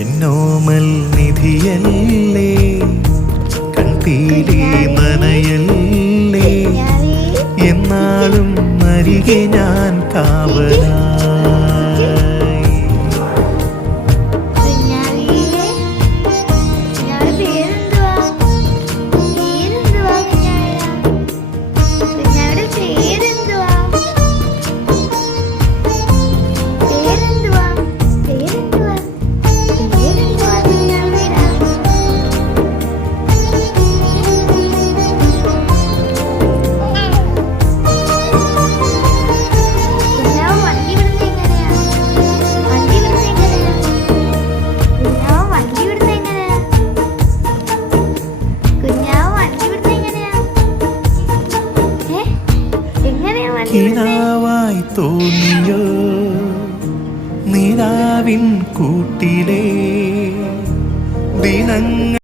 എന്നോമൽ നിധിയല്ലേ കൺപീലി നനയല്ലേ എന്നാളും അരികെ ഞാൻ കാവലായി. കിനാവായി തോന്നിയോ നിലാവിൻ കൂട്ടിലെ ദിനങ്ങൾ